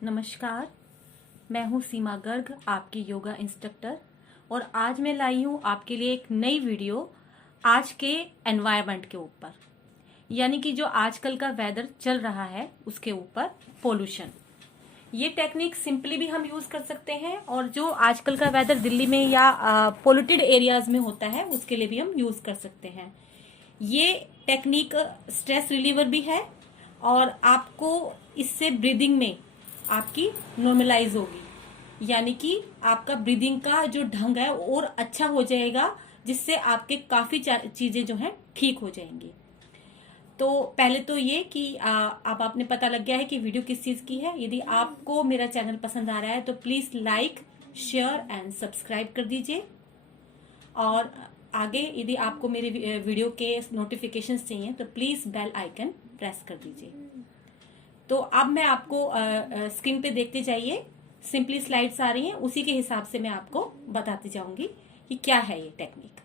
नमस्कार, मैं हूँ सीमा गर्ग, आपकी योगा इंस्ट्रक्टर। और आज मैं लाई हूँ आपके लिए एक नई वीडियो आज के एनवायरनमेंट के ऊपर, यानी कि जो आजकल का वेदर चल रहा है उसके ऊपर, पोल्यूशन। ये टेक्निक सिंपली भी हम यूज कर सकते हैं और जो आजकल का वेदर दिल्ली में या पोल्यूटेड एरियाज में होता है उसके लिए भी हम यूज कर सकते हैं। ये टेक्निक स्ट्रेस रिलीवर भी है और आपको इससे ब्रीदिंग में आपकी नॉर्मलाइज होगी, यानी कि आपका ब्रीदिंग का जो ढंग है और अच्छा हो जाएगा, जिससे आपके काफी चीजें जो हैं ठीक हो जाएंगी। तो पहले तो ये कि अब आपने पता लग गया है कि वीडियो किस चीज की है। यदि आपको मेरा चैनल पसंद आ रहा है तो please like, share and subscribe कर दीजिए। और आगे यदि आपको मेरे वीडियो के नोटिफिकेशंस चाहिए तो प्लीज बेल आइकन प्रेस कर दीजिए। तो अब मैं आपको स्क्रीन पे देखते जाइए, सिंपली स्लाइड्स आ रही हैं, उसी के हिसाब से मैं आपको बताती जाऊंगी कि क्या है ये टेक्निक।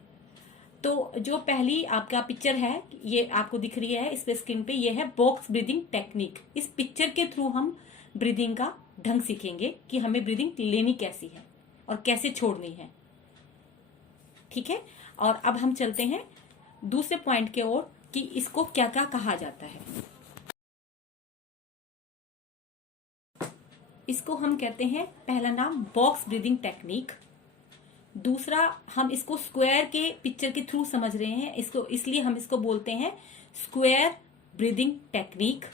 तो जो पहली आपका पिक्चर है ये आपको दिख रही है इस पे स्क्रीन पे, ये है बॉक्स ब्रीदिंग टेक्निक। इस पिक्चर के थ्रू हम ब्रीदिंग का ढंग सीखेंगे कि हमें ब्रीदिंग लेनी कैसी है और कैसे छोड़नी है। ठीक है, और अब हम चलते हैं दूसरे पॉइंट के ओर कि इसको क्या क्या कहा जाता है। इसको हम कहते हैं, पहला नाम बॉक्स ब्रीदिंग टेक्निक। दूसरा, हम इसको स्क्वायर के पिक्चर के थ्रू समझ रहे हैं, इसको इसलिए हम इसको बोलते हैं स्क्वायर ब्रीदिंग टेक्निक।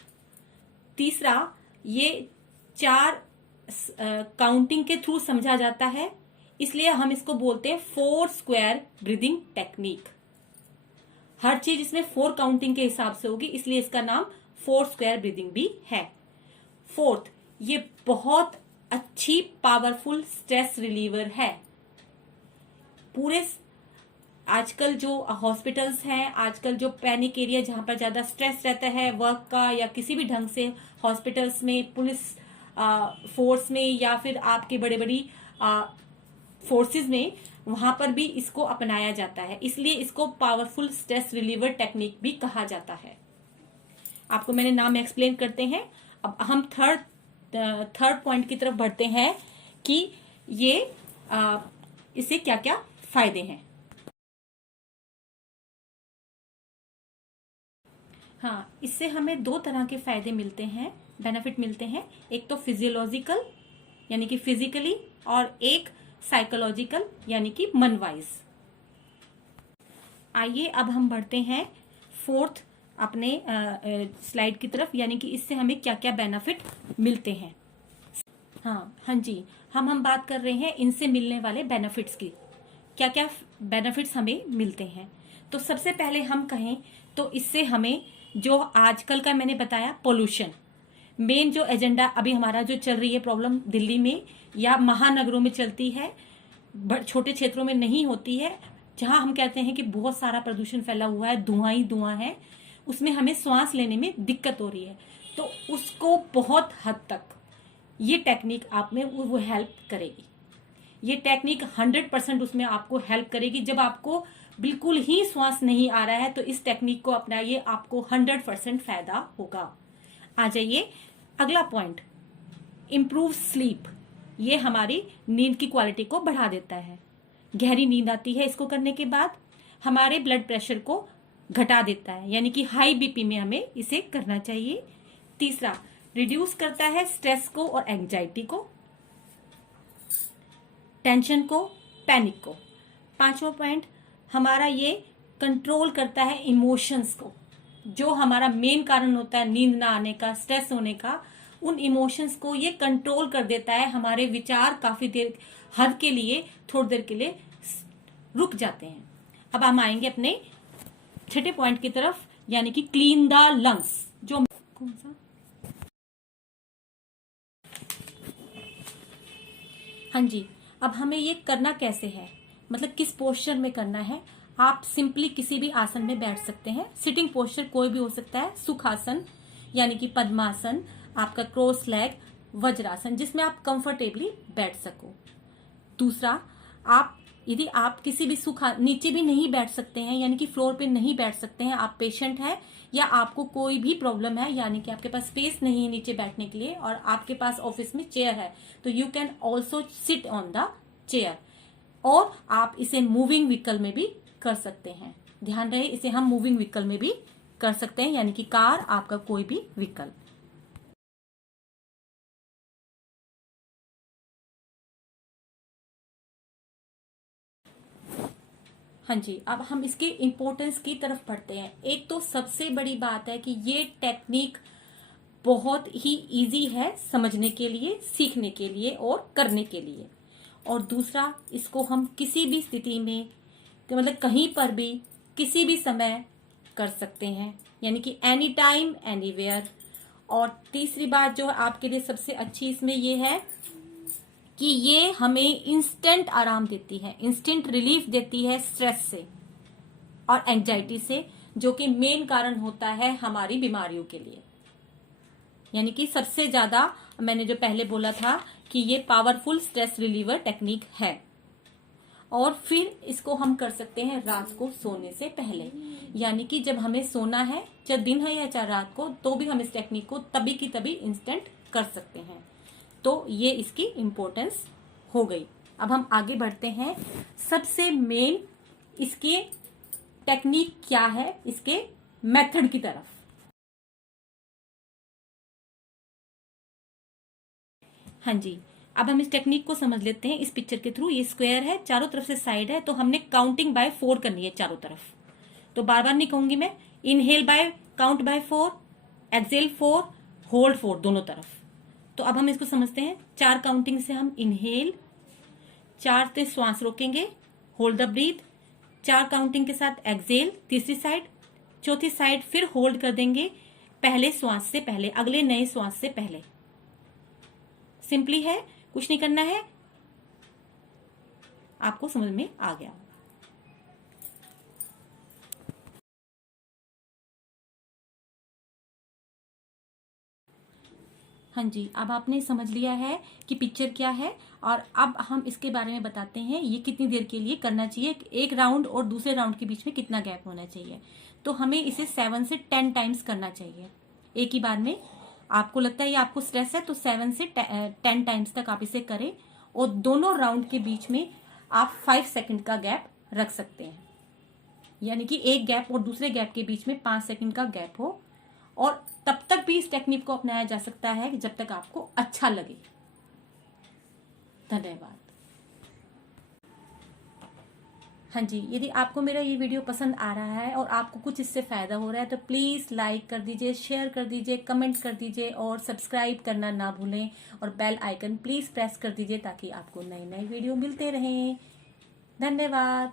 तीसरा, ये 4 काउंटिंग के थ्रू समझा जाता है, इसलिए हम इसको बोलते हैं 4 स्क्वायर ब्रीदिंग टेक्निक। हर चीज इसमें 4 काउंटिंग के हिसाब से होगी, इसलिए इसका नाम 4 स्क्वायर ब्रीदिंग भी है। फोर्थ, ये बहुत अच्छी पावरफुल स्ट्रेस रिलीवर है। पूरे आजकल जो हॉस्पिटल्स हैं, आजकल जो पैनिक एरिया जहां पर ज्यादा स्ट्रेस रहता है वर्क का या किसी भी ढंग से, हॉस्पिटल्स में, पुलिस फोर्स में या फिर आपके बड़े बड़ी फोर्सेस में, वहां पर भी इसको अपनाया जाता है, इसलिए इसको पावरफुल स्ट्रेस रिलीवर टेक्निक भी कहा जाता है। आपको मैंने नाम एक्सप्लेन करते हैं। अब हम थर्ड पॉइंट की तरफ बढ़ते हैं कि ये इससे क्या क्या फायदे हैं। हाँ, इससे हमें 2 तरह के फायदे मिलते हैं, बेनिफिट मिलते हैं। एक तो फिजियोलॉजिकल यानी कि फिजिकली, और एक साइकोलॉजिकल यानी कि मन वाइज। आइए अब हम बढ़ते हैं फोर्थ अपने स्लाइड की तरफ, यानी कि इससे हमें क्या क्या बेनिफिट मिलते हैं। हाँ जी, हम बात कर रहे हैं इनसे मिलने वाले बेनिफिट्स की, क्या क्या बेनिफिट्स हमें मिलते हैं। तो सबसे पहले हम कहें तो इससे हमें जो आजकल का मैंने बताया पोल्यूशन, मेन जो एजेंडा अभी हमारा जो चल रही है प्रॉब्लम दिल्ली में या महानगरों में चलती है, छोटे क्षेत्रों में नहीं होती है, जहां हम कहते हैं कि बहुत सारा प्रदूषण फैला हुआ है, धुआं ही धुआं है, उसमें हमें श्वास लेने में दिक्कत हो रही है। तो उसको बहुत हद तक ये टेक्निक आप में वो हेल्प करेगी। ये टेक्निक 100% उसमें आपको हेल्प करेगी। जब आपको बिल्कुल ही श्वास नहीं आ रहा है तो इस टेक्निक को अपनाइए, आपको 100% फायदा होगा। आ जाइए अगला पॉइंट, इम्प्रूव स्लीप। ये हमारी नींद की क्वालिटी को बढ़ा देता है, गहरी नींद आती है इसको करने के बाद। हमारे ब्लड प्रेशर को घटा देता है, यानी कि हाई बीपी में हमें इसे करना चाहिए। तीसरा, रिड्यूस करता है स्ट्रेस को और एंजाइटी को, टेंशन को, पैनिक को। 5वां पॉइंट, हमारा ये कंट्रोल करता है इमोशंस को, जो हमारा मेन कारण होता है नींद ना आने का, स्ट्रेस होने का, उन इमोशंस को ये कंट्रोल कर देता है। हमारे विचार काफी देर हद के लिए, थोड़ी देर के लिए रुक जाते हैं। अब हम आएंगे अपने छठे पॉइंट की तरफ, यानी कि क्लीन द लंग्स। जो कौन सा, हाँ जी, अब हमें ये करना कैसे है, मतलब किस पोस्चर में करना है। आप सिंपली किसी भी आसन में बैठ सकते हैं, सिटिंग पोस्चर कोई भी हो सकता है, सुखासन यानी कि पद्मासन, आपका क्रॉस लेग, वज्रासन, जिसमें आप कंफर्टेबली बैठ सको। दूसरा, आप यदि आप किसी भी सूखा नीचे भी नहीं बैठ सकते हैं, यानी कि फ्लोर पे नहीं बैठ सकते हैं, आप पेशेंट है या आपको कोई भी प्रॉब्लम है, यानी कि आपके पास स्पेस नहीं है नीचे बैठने के लिए और आपके पास ऑफिस में चेयर है, तो you can also sit on the chair. और आप इसे मूविंग व्हीकल में भी कर सकते हैं। ध्यान रहे, इसे हम मूविंग व्हीकल में भी कर सकते हैं, यानी कि कार, आपका कोई भी व्हीकल। हाँ जी, अब हम इसके इम्पोर्टेंस की तरफ बढ़ते हैं। एक तो सबसे बड़ी बात है कि ये टेक्निक बहुत ही इजी है समझने के लिए, सीखने के लिए और करने के लिए। और दूसरा, इसको हम किसी भी स्थिति में, मतलब कहीं पर भी किसी भी समय कर सकते हैं, यानी कि एनी टाइम एनीवेयर। और तीसरी बात जो आपके लिए सबसे अच्छी इसमें ये है कि ये हमें इंस्टेंट आराम देती है, इंस्टेंट रिलीफ देती है स्ट्रेस से और एंजाइटी से, जो कि मेन कारण होता है हमारी बीमारियों के लिए। यानी कि सबसे ज्यादा मैंने जो पहले बोला था कि ये पावरफुल स्ट्रेस रिलीवर टेक्निक है। और फिर इसको हम कर सकते हैं रात को सोने से पहले, यानी कि जब हमें सोना है, चाहे दिन है या चाहे रात को, तो भी हम इस टेक्निक को तभी की तभी इंस्टेंट कर सकते हैं। तो ये इसकी इम्पोर्टेंस हो गई। अब हम आगे बढ़ते हैं। सबसे मेन इसके टेक्निक क्या है, इसके मेथड की तरफ। हाँ जी, अब हम इस टेक्निक को समझ लेते हैं इस पिक्चर के थ्रू। ये स्क्वायर है, चारों तरफ से साइड है, तो हमने काउंटिंग बाय 4 करनी है चारों तरफ। तो बार बार नहीं कहूंगी मैं। Inhale by, count by 4, exhale 4, hold 4, दोनों तरफ। तो अब हम इसको समझते हैं। 4 काउंटिंग से हम इनहेल, 4 से श्वास रोकेंगे, होल्ड द ब्रीथ, 4 काउंटिंग के साथ एक्सेल, तीसरी साइड, चौथी साइड फिर होल्ड कर देंगे, पहले श्वास से पहले, अगले नए श्वास से पहले। सिंपली है, कुछ नहीं करना है, आपको समझ में आ गया। हाँ जी, अब आपने समझ लिया है कि पिक्चर क्या है, और अब हम इसके बारे में बताते हैं ये कितनी देर के लिए करना चाहिए, एक राउंड और दूसरे राउंड के बीच में कितना गैप होना चाहिए। तो हमें इसे 7 से 10 टाइम्स करना चाहिए एक ही बार में। आपको लगता है ये आपको स्ट्रेस है, तो 7 से 10 टाइम्स तक आप इसे करें, और दोनों राउंड के बीच में आप 5 सेकंड का गैप रख सकते हैं, यानी कि एक गैप और दूसरे गैप के बीच में 5 सेकंड का गैप हो। और तब तक भी इस टेक्निक को अपनाया जा सकता है जब तक आपको अच्छा लगे। धन्यवाद। हाँ जी, यदि आपको मेरा ये वीडियो पसंद आ रहा है और आपको कुछ इससे फायदा हो रहा है, तो प्लीज लाइक कर दीजिए, शेयर कर दीजिए, कमेंट कर दीजिए और सब्सक्राइब करना ना भूलें, और बेल आइकन प्लीज प्रेस कर दीजिए ताकि आपको नए नए वीडियो मिलते रहें। धन्यवाद।